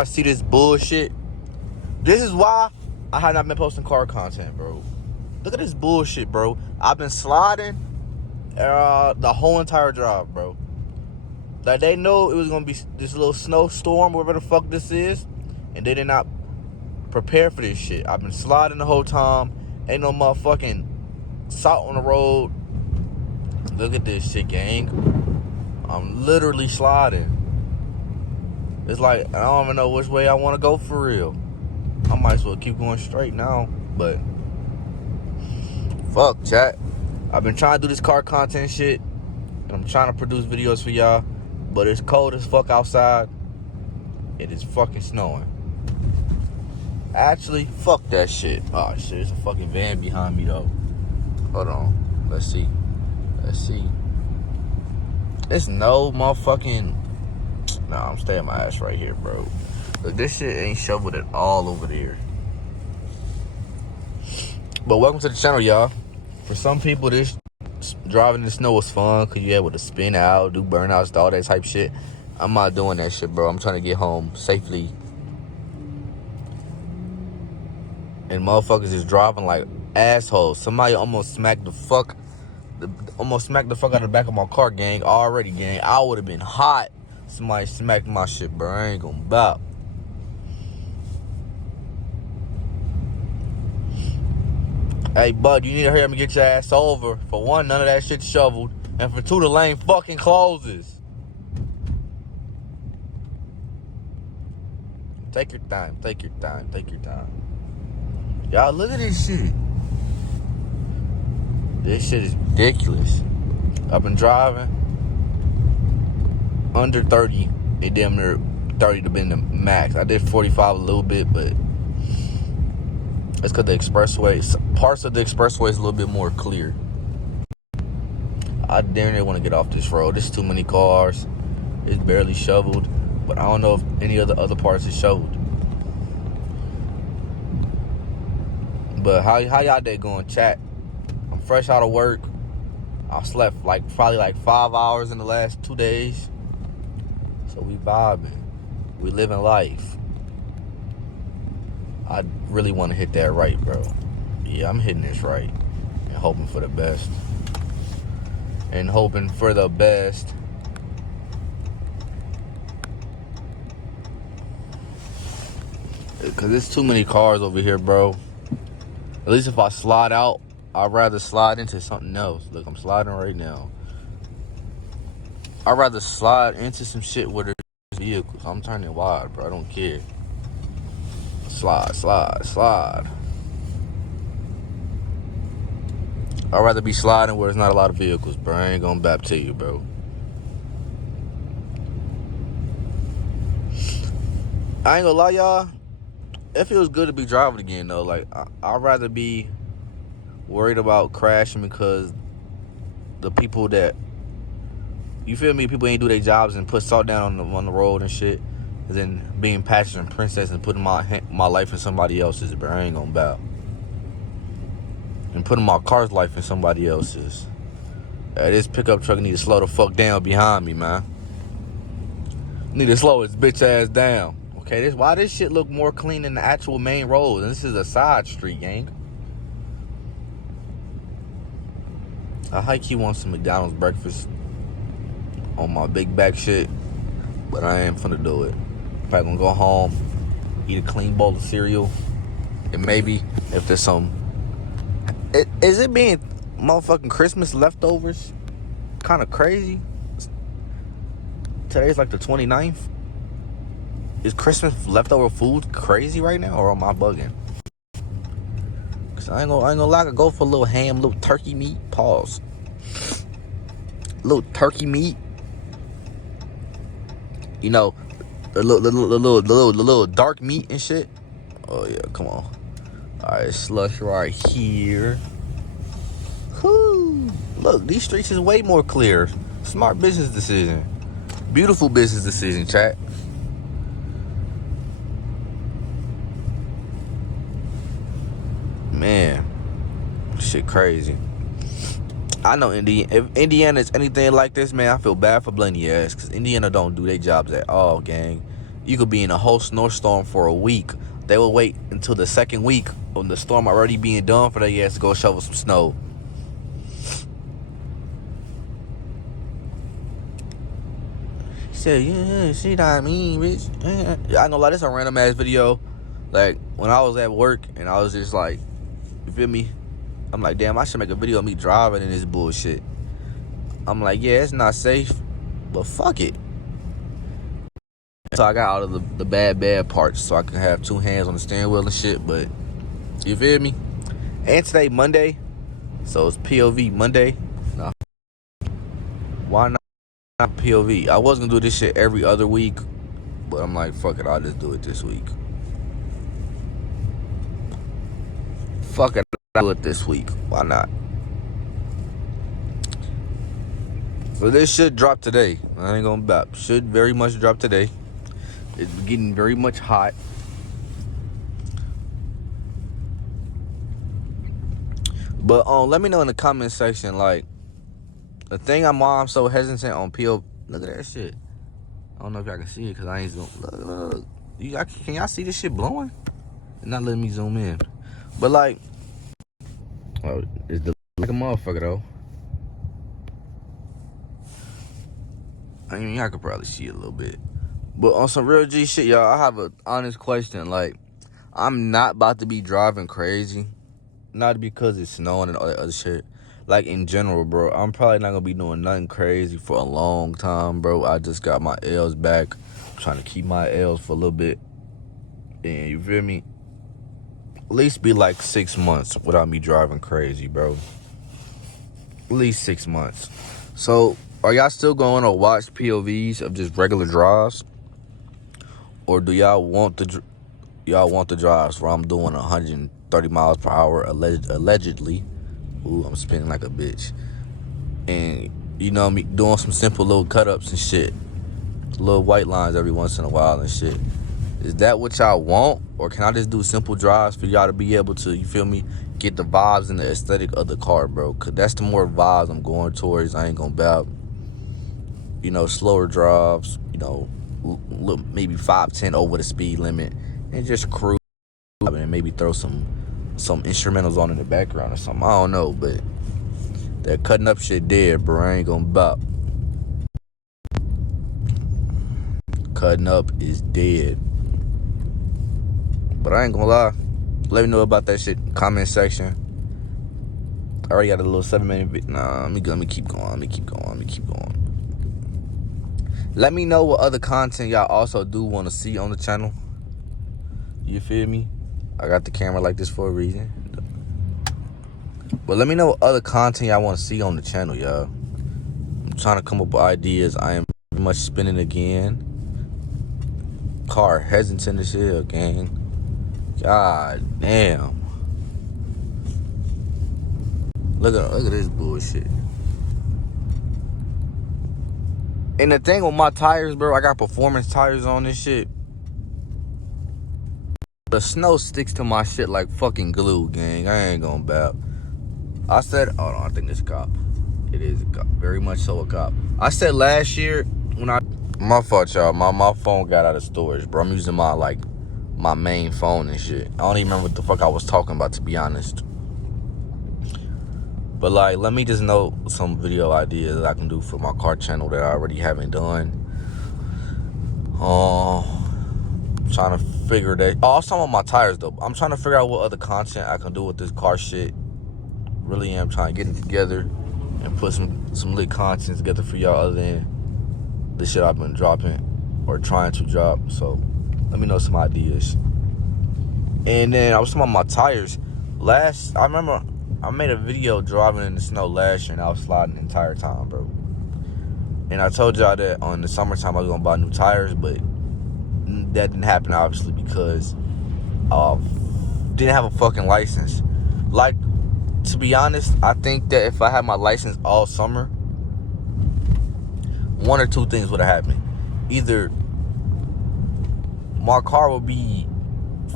I see this bullshit. This is why I have not been posting car content, bro. Look at this bullshit, bro. I've been sliding the whole entire drive, bro. Like, they know it was gonna be this little snowstorm, whatever the fuck this is, and they did not prepare for this shit. I've been sliding the whole time. Ain't no motherfucking salt on the road. Look at this shit, gang. I'm literally sliding. It's like, I don't even know which way I want to go for real. I might as well keep going straight now, but fuck, chat. I've been trying to do this car content shit, and I'm trying to produce videos for y'all, but it's cold as fuck outside. It is fucking snowing. Actually, fuck that shit. Oh shit, there's a fucking van behind me though. Hold on. Let's see. There's no motherfucking... Nah, I'm staying my ass right here, bro. Look, this shit ain't shoveled at all over there. But welcome to the channel, y'all. For some people, this driving in the snow is fun because you're able to spin out, do burnouts, all that type shit. I'm not doing that shit, bro. I'm trying to get home safely. And motherfuckers is driving like assholes. Somebody almost smacked the fuck out of the back of my car, gang. Already, gang. I would have been hot. Somebody smacked my shit, bro. I ain't gonna bop. Hey, bud, you need to hurry up and get your ass over. For one, none of that shit's shoveled. And for two, the lane fucking closes. Take your time. Y'all, look at this shit. This shit is ridiculous. I've been driving under 30. It damn near 30 to be the max. I did 45 a little bit, but it's because the expressway, parts of the expressway is a little bit more clear. I damn near want to get off this road. There's too many cars. It's barely shoveled, but I don't know if any of the other parts is shoveled. But how y'all day going, chat? I'm fresh out of work. I slept probably 5 hours in the last 2 days. So we vibing. We living life. I really want to hit that right, bro. Yeah, I'm hitting this right. And hoping for the best. Because there's too many cars over here, bro. At least if I slide out, I'd rather slide into something else. Look, I'm sliding right now. I'd rather slide into some shit where there's vehicles. I'm turning wide, bro. I don't care. Slide. I'd rather be sliding where there's not a lot of vehicles, bro. I ain't gonna bap to you, bro. I ain't gonna lie, y'all. It feels good to be driving again, though. Like, I'd rather be worried about crashing because the people that, you feel me, people ain't do their jobs and put salt down on the road and shit, and then being passenger and princess and putting my life in somebody else's, bro. I ain't gonna bow. And putting my car's life in somebody else's. This pickup truck need to slow the fuck down behind me, man. Need to slow its bitch ass down. Okay, why this shit look more clean than the actual main road? And this is a side street, gang. I hike want some McDonald's breakfast on my big back shit, but I ain't finna do it. Probably gonna go home, eat a clean bowl of cereal, and maybe if there's some... Is it being motherfucking Christmas leftovers kind of crazy? Today's like the 29th. Is Christmas leftover food crazy right now, or am I bugging? Cause I ain't gonna lie, I could go for a little ham, little turkey meat. Pause. Little turkey meat. You know, the little dark meat and shit. Oh yeah, come on. All right, slush right here. Whoo! Look, these streets is way more clear. Smart business decision. Beautiful business decision, chat. Man, shit crazy. I know if Indiana is anything like this, man, I feel bad for blaming your ass, because Indiana don't do their jobs at all, gang. You could be in a whole snowstorm for a week. They will wait until the second week when the storm already being done for their ass to go shovel some snow. He said, yeah, see what I mean, bitch. Yeah. I ain't gonna lie, this a random ass video. Like, when I was at work and I was just like, you feel me? I'm like, damn, I should make a video of me driving in this bullshit. I'm like, yeah, it's not safe, but fuck it. So I got out of the bad parts so I can have 2 hands on the steering wheel and shit, but you feel me? And today Monday, so it's POV Monday. Nah, why not POV? I was gonna do this shit every other week, but I'm like, fuck it, I'll just do it this week. Fuck it, I'll do it this week. Why not? So this should drop today. I ain't gonna bap. Should very much drop today. It's getting very much hot. But let me know in the comment section, like, the thing I'm so hesitant on PO. Look at that shit. I don't know if y'all can see it because I ain't zoom. Look. Can y'all see this shit blowing? It's not letting me zoom in. But like, oh, it's like a motherfucker though. I mean, y'all could probably see it a little bit. But on some real G shit, y'all, I have an honest question. Like, I'm not about to be driving crazy. Not because it's snowing and all that other shit. Like, in general, bro, I'm probably not going to be doing nothing crazy for a long time, bro. I just got my L's back. I'm trying to keep my L's for a little bit. And you feel me? At least be like 6 months without me driving crazy, bro. At least 6 months. So, are y'all still going to watch POVs of just regular drives? Or do y'all want the drives where I'm doing 130 miles per hour allegedly? Ooh, I'm spinning like a bitch. And, you know me, doing some simple little cut-ups and shit. Little white lines every once in a while and shit. Is that what y'all want? Or can I just do simple drives for y'all to be able to, you feel me, get the vibes and the aesthetic of the car, bro? Because that's the more vibes I'm going towards. I ain't going to bow. You know, slower drives, you know, maybe 5-10 over the speed limit. And just cruise. And maybe throw some instrumentals on in the background or something. I don't know, but that cutting up shit dead, bro. I ain't gonna bop. Cutting up is dead. But I ain't gonna lie. Let me know about that shit in the comment section. I already got a little 7-minute video. Nah, let me keep going. Let me know what other content y'all also do want to see on the channel. You feel me? I got the camera like this for a reason. But let me know what other content y'all want to see on the channel, y'all. I'm trying to come up with ideas. I am very much spinning again. Car hesitant as hell, gang. God damn. Look at this bullshit. And the thing with my tires, bro, I got performance tires on this shit. The snow sticks to my shit like fucking glue, gang. I ain't gonna bap. I said, hold on, I think it's a cop. It is a cop. Very much so a cop. I said last year when my fault, y'all. My phone got out of storage, bro. I'm using my main phone and shit. I don't even remember what the fuck I was talking about, to be honest. But like, let me just know some video ideas that I can do for my car channel that I already haven't done. Trying to figure that. Oh, I was talking about my tires though. I'm trying to figure out what other content I can do with this car shit. Really am trying to get it together and put some lit content together for y'all other than the shit I've been dropping or trying to drop. So let me know some ideas. And then I was talking about my tires. I remember I made a video driving in the snow last year and I was sliding the entire time, bro. And I told y'all that on the summertime I was gonna buy new tires, but that didn't happen obviously because didn't have a fucking license. Like, to be honest, I think that if I had my license all summer, one or two things would have happened. Either my car would be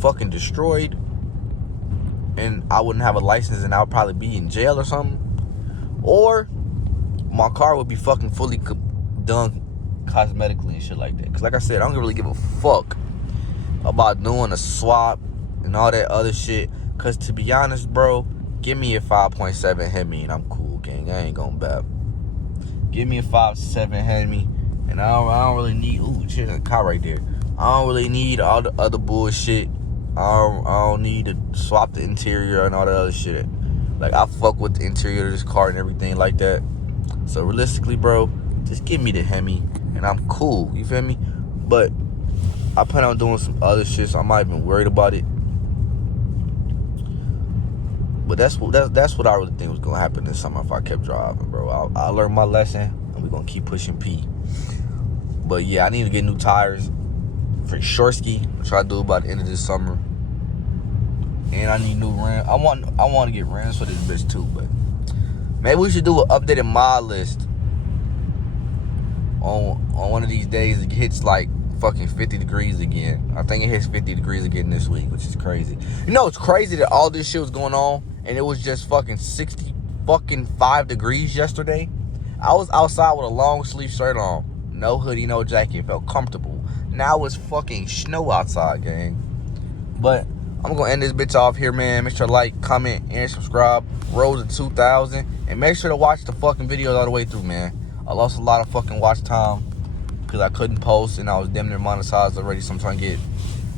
fucking destroyed and I wouldn't have a license and I would probably be in jail or something, or my car would be fucking fully done cosmetically and shit like that. Because like I said, I don't really give a fuck about doing a swap and all that other shit. Because to be honest, bro, give me a 5.7 Hemi and I'm cool, gang. I ain't gonna bap. Give me a 5.7 Hemi and I don't really need... Ooh, shit, a car right there. I don't really need all the other bullshit. I don't need to swap the interior and all that other shit. Like, I fuck with the interior of this car and everything like that. So, realistically, bro, just give me the Hemi and I'm cool. You feel me? But I plan on doing some other shit, so I'm not even worried about it. But that's what I really think was going to happen this summer if I kept driving, bro. I learned my lesson, and we're going to keep pushing P. But, yeah, I need to get new tires for Shorsky, which I do by the end of this summer. And I need new rims. I want to get rims for this bitch too, but maybe we should do an updated mod list on one of these days. It hits like fucking 50 degrees again. I think it hits 50 degrees again this week, which is crazy. You know, it's crazy that all this shit was going on and it was just fucking 65 degrees yesterday. I was outside with a long sleeve shirt on, no hoodie, no jacket, felt comfortable. Now it's fucking snow outside, gang. But I'm gonna end this bitch off here, man. Make sure to like, comment, and subscribe. Road to 2,000. And make sure to watch the fucking videos all the way through, man. I lost a lot of fucking watch time because I couldn't post and I was damn near monetized already. So I'm trying to get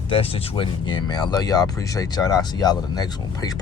that situated again, man. I love y'all. I appreciate y'all. And I'll see y'all in the next one. Peace.